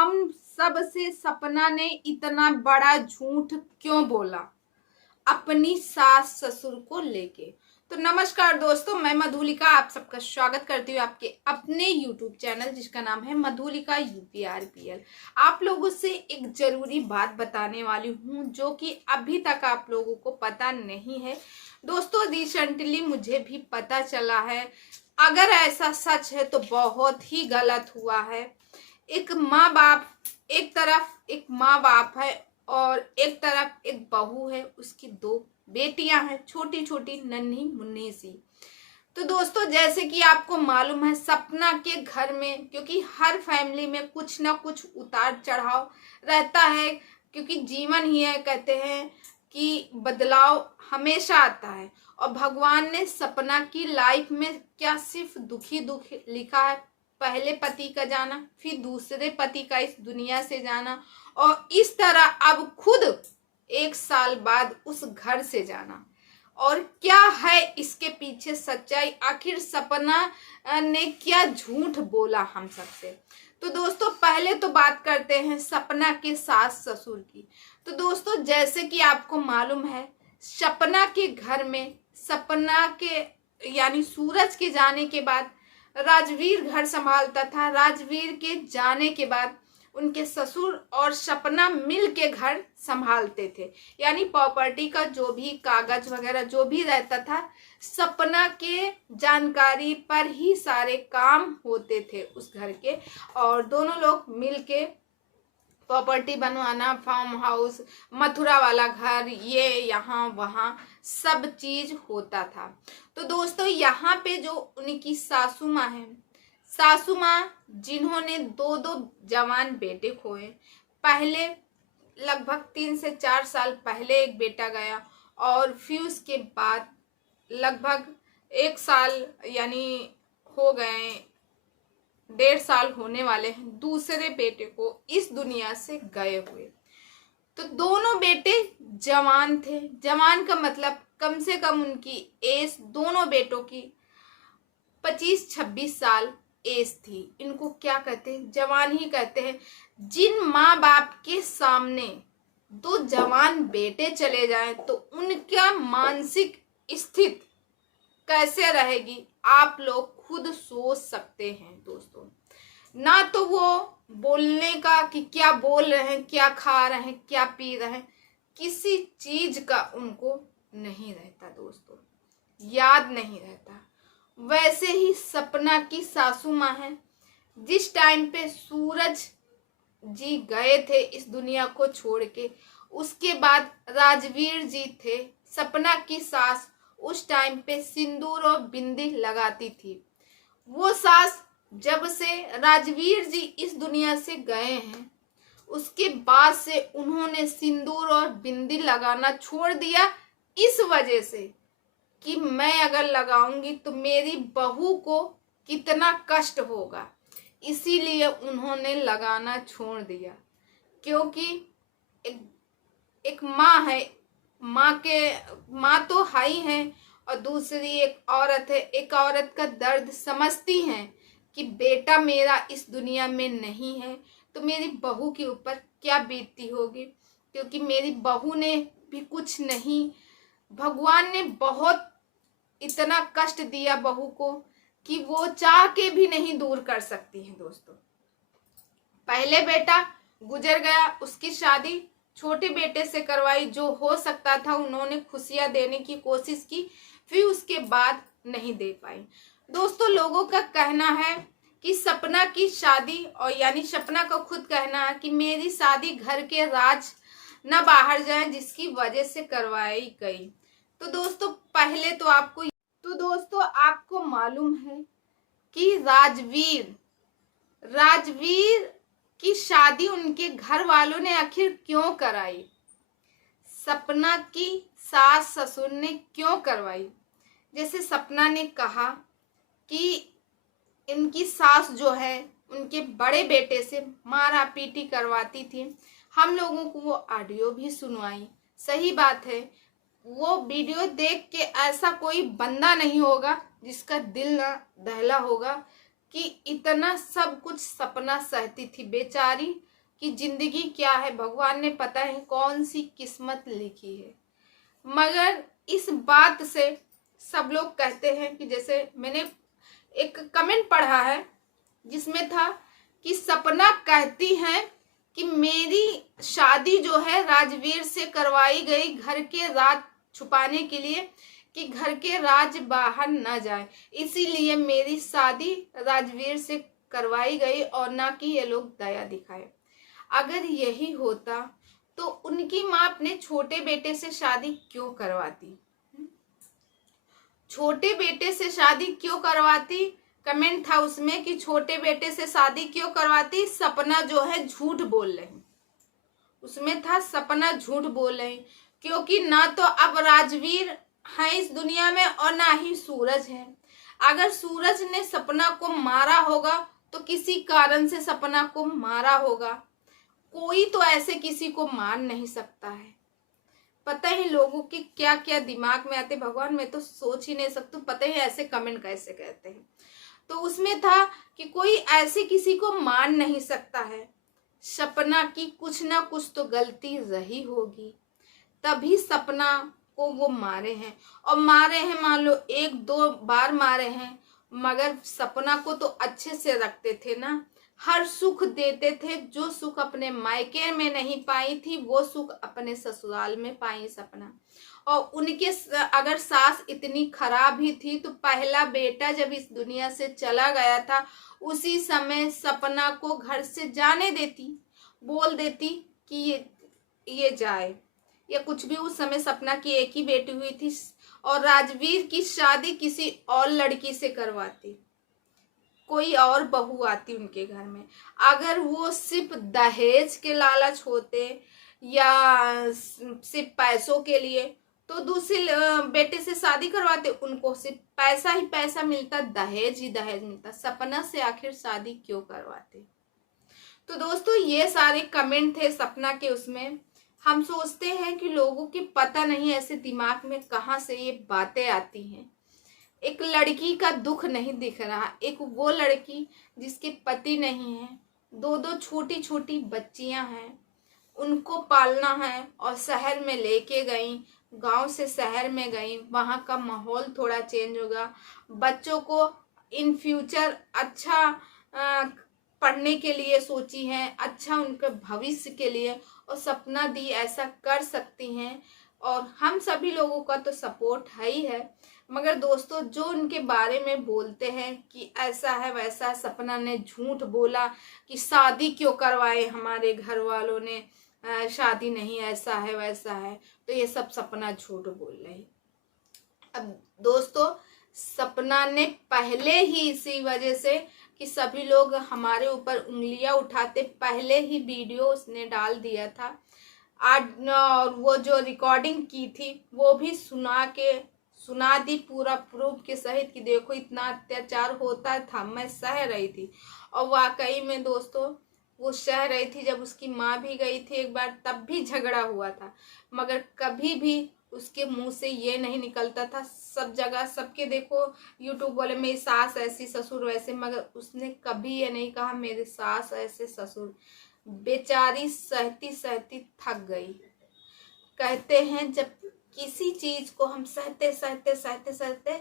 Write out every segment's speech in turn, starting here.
हम सब से सपना ने इतना बड़ा झूठ क्यों बोला अपनी सास ससुर को लेके। तो नमस्कार दोस्तों, मैं मधुलिका आप सबका स्वागत करती हूँ आपके अपने YouTube चैनल जिसका नाम है मधुलिका UPRPL। आप लोगों से एक जरूरी बात बताने वाली हूँ जो कि अभी तक आप लोगों को पता नहीं है। दोस्तों रिसेंटली मुझे भी पता चला है, अगर ऐसा सच है तो बहुत ही गलत हुआ है। एक माँ बाप, एक तरफ एक माँ बाप है और एक तरफ एक बहू है, उसकी दो बेटियां हैं, छोटी छोटी नन्ही मुन्नी सी। तो दोस्तों जैसे कि आपको मालूम है, सपना के घर में, क्योंकि हर फैमिली में कुछ ना कुछ उतार चढ़ाव रहता है, क्योंकि जीवन ही है, कहते हैं कि बदलाव हमेशा आता है। और भगवान ने सपना की लाइफ में क्या सिर्फ दुखी दुख लिखा है, पहले पति का जाना, फिर दूसरे पति का इस दुनिया से जाना, और इस तरह अब खुद 1 साल बाद उस घर से जाना। और क्या है इसके पीछे सच्चाई, आखिर सपना ने क्या झूठ बोला हम सबसे। तो दोस्तों पहले तो बात करते हैं सपना के सास ससुर की। तो दोस्तों जैसे कि आपको मालूम है, सपना के घर में सपना के यानी सूरज के जाने के बाद राजवीर घर संभालता था। राजवीर के जाने के बाद उनके ससुर और सपना मिल के घर संभालते थे, यानी प्रॉपर्टी का जो भी कागज वगैरह जो भी रहता था, सपना के जानकारी पर ही सारे काम होते थे उस घर के। और दोनों लोग मिल के प्रॉपर्टी बनवाना, फार्म हाउस, मथुरा वाला घर, ये यहाँ वहाँ सब चीज होता था। तो दोस्तों यहाँ पे जो उनकी सासू माँ है, सासू माँ जिन्होंने दो जवान बेटे खोए, पहले लगभग 3 से 4 साल पहले एक बेटा गया, और फिर उसके बाद लगभग 1 साल यानी हो गए, 1.5 साल होने वाले हैं दूसरे बेटे को इस दुनिया से गए हुए। तो दोनों बेटे जवान थे। जवान का मतलब कम से कम उनकी एज, दोनों बेटों की 25-26 साल एज थी। इनको क्या कहते हैं, जवान ही कहते हैं। जिन माँ बाप के सामने 2 जवान बेटे चले जाएं तो उनका मानसिक स्थिति कैसे रहेगी आप लोग खुद सोच सकते हैं दोस्तों। ना तो वो बोलने का कि क्या बोल रहे हैं, क्या खा रहे हैं, क्या पी रहे हैं, किसी चीज का उनको नहीं रहता दोस्तों, याद नहीं रहता। वैसे ही सपना की सासू माँ है। जिस टाइम पे सूरज जी गए थे इस दुनिया को छोड़ के, उसके बाद राजवीर जी थे, सपना की सास, उस टाइम पे सिंदूर और बिंदी लगाती थी। वो सास जब से राजवीर जी इस दुनिया से गए हैं, उसके बाद से उन्होंने सिंदूर और बिंदी लगाना छोड़ दिया, इस वजह से कि मैं अगर लगाऊंगी तो मेरी बहू को कितना कष्ट होगा, इसीलिए उन्होंने लगाना छोड़ दिया। क्योंकि एक माँ है, माँ तो हाई है, और दूसरी एक औरत है। एक औरत का दर्द समझती हैं कि बेटा मेरा इस दुनिया में नहीं है तो मेरी बहू के ऊपर क्या बीतती होगी, क्योंकि मेरी बहू ने भी कुछ नहीं, भगवान ने बहुत इतना कष्ट दिया बहू को कि वो चाह के भी नहीं दूर कर सकती है दोस्तों। पहले बेटा गुजर गया, उसकी शादी छोटे बेटे से करवाई, जो हो सकता था उन्होंने खुशियां देने की कोशिश की, फिर उसके बाद नहीं दे पाई। दोस्तों लोगों का कहना है कि सपना की शादी, और यानी सपना का खुद कहना है कि मेरी शादी घर के राज न बाहर जाए जिसकी वजह से करवाई गई। तो दोस्तों पहले तो आपको मालूम है कि राजवीर की शादी उनके घर वालों ने आखिर क्यों कराई, सपना की सास ससुर ने क्यों करवाई। जैसे सपना ने कहा कि इनकी सास जो है उनके बड़े बेटे से मारा पीटी करवाती थी। हम लोगों को वो ऑडियो भी सुनवाई, सही बात है। वो वीडियो देख के ऐसा कोई बंदा नहीं होगा जिसका दिल ना दहला होगा कि इतना सब कुछ सपना सहती थी बेचारी। कि जिंदगी क्या है, भगवान ने पता है कौन सी किस्मत लिखी है। मगर इस बात से सब लोग कहते हैं कि जैसे मैंने एक कमेंट पढ़ा है जिसमें था कि सपना कहती हैं कि मेरी शादी जो है राजवीर से करवाई गई घर के राज छुपाने के लिए, कि घर के राज बाहर न जाए, इसीलिए मेरी शादी राजवीर से करवाई गई और ना कि ये लोग दया दिखाए। अगर यही होता तो उनकी माँ अपने छोटे बेटे से शादी क्यों करवाती? छोटे बेटे से शादी क्यों करवाती? कमेंट था उसमें कि छोटे बेटे से शादी क्यों करवाती? सपना जो है झूठ बोल रही, उसमें था सपना झूठ बोल रही, क्योंकि ना तो अब राजवीर है इस दुनिया में और ना ही सूरज है। अगर सूरज ने सपना को मारा होगा तो किसी कारण से सपना को मारा होगा, कोई तो ऐसे किसी को मार नहीं सकता है। पता ही लोगों के क्या क्या दिमाग में आते, भगवान मैं तो सोच ही नहीं सकती, पता ही ऐसे कमेंट कैसे कहते हैं। तो उसमें था कि कोई ऐसे किसी को मान नहीं सकता है, सपना की कुछ ना कुछ तो गलती रही होगी, तभी सपना को वो मारे हैं। और मारे हैं मान लो 1-2 बार मारे हैं, मगर सपना को तो अच्छे से रखते थे ना, हर सुख देते थे। जो सुख अपने मायके में नहीं पाई थी वो सुख अपने ससुराल में पाई सपना। और उनके अगर सास इतनी खराब ही थी तो पहला बेटा जब इस दुनिया से चला गया था उसी समय सपना को घर से जाने देती, बोल देती कि ये जाए, या कुछ भी। उस समय सपना की एक ही बेटी हुई थी और राजवीर की शादी किसी और लड़की से करवाती, कोई और बहू आती उनके घर में। अगर वो सिर्फ दहेज के लालच होते या सिर्फ पैसों के लिए तो दूसरे बेटे से शादी करवाते, उनको सिर्फ पैसा ही पैसा मिलता, दहेज ही दहेज मिलता, सपना से आखिर शादी क्यों करवाते? तो दोस्तों ये सारे कमेंट थे सपना के उसमें। हम सोचते हैं कि लोगों की पता नहीं ऐसे दिमाग में कहाँ से ये बातें आती हैं। एक लड़की का दुख नहीं दिख रहा, एक वो लड़की जिसके पति नहीं है, 2-2 छोटी छोटी बच्चियां हैं, उनको पालना है और शहर में लेके गई, गांव से शहर में गई, वहां का माहौल थोड़ा चेंज होगा, बच्चों को इन फ्यूचर अच्छा पढ़ने के लिए सोची हैं, अच्छा उनके भविष्य के लिए, और सपना दी ऐसा कर सकती हैं और हम सभी लोगों का तो सपोर्ट है ही है। मगर दोस्तों जो उनके बारे में बोलते हैं कि ऐसा है वैसा, सपना ने झूठ बोला कि शादी क्यों करवाए हमारे घर वालों ने, शादी नहीं, ऐसा है वैसा है, तो ये सब सपना झूठ बोल रही। अब दोस्तों सपना ने पहले ही इसी वजह से कि सभी लोग हमारे ऊपर उंगलियां उठाते, पहले ही वीडियो उसने डाल दिया था। आज और वो जो रिकॉर्डिंग की थी वो भी सुना दी पूरा प्रूफ के सहित कि देखो इतना अत्याचार होता था, मैं सह रही थी। और वाकई में दोस्तों वो सह रही थी। जब उसकी माँ भी गई थी एक बार तब भी झगड़ा हुआ था, मगर कभी भी उसके मुंह से ये नहीं निकलता था। सब जगह सबके देखो यूट्यूब वाले मेरी सास ऐसी ससुर वैसे, मगर उसने कभी ये नहीं कहा मेरी सास ऐसे ससुर। बेचारी सहती सहती थक गई। कहते हैं जब किसी चीज को हम सहते सहते सहते सहते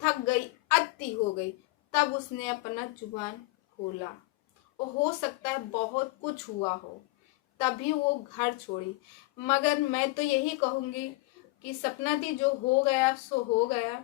थक गई, अति हो गई, तब उसने अपना जुबान खोला। वो हो सकता है बहुत कुछ हुआ हो तभी वो घर छोड़ी, मगर मैं तो यही कहूंगी कि सपना दी जो हो गया सो हो गया।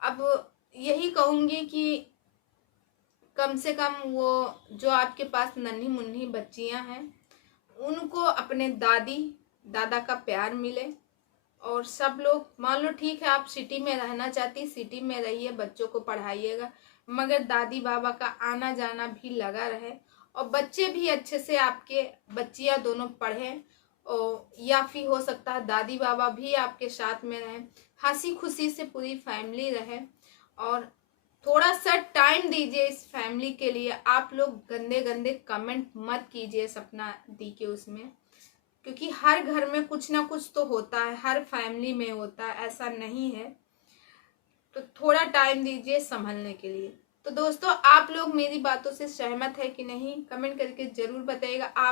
अब यही कहूंगी कि कम से कम वो जो आपके पास नन्ही मुन्नी बच्चियां हैं उनको अपने दादी दादा का प्यार मिले। और सब लोग मान लो ठीक है आप सिटी में रहना चाहती, सिटी में रहिए, बच्चों को पढ़ाइएगा, मगर दादी बाबा का आना जाना भी लगा रहे और बच्चे भी अच्छे से आपके बच्चियां दोनों पढ़ें, और या फिर हो सकता है दादी बाबा भी आपके साथ में रहें, हंसी खुशी से पूरी फैमिली रहे। और थोड़ा सा टाइम दीजिए इस फैमिली के लिए। आप लोग गंदे गंदे कमेंट मत कीजिए सपना दी के उसमें, क्योंकि हर घर में कुछ ना कुछ तो होता है, हर फैमिली में होता है, ऐसा नहीं है। तो थोड़ा टाइम दीजिए संभलने के लिए। तो दोस्तों आप लोग मेरी बातों से सहमत है कि नहीं, कमेंट करके जरूर बताइएगा। आप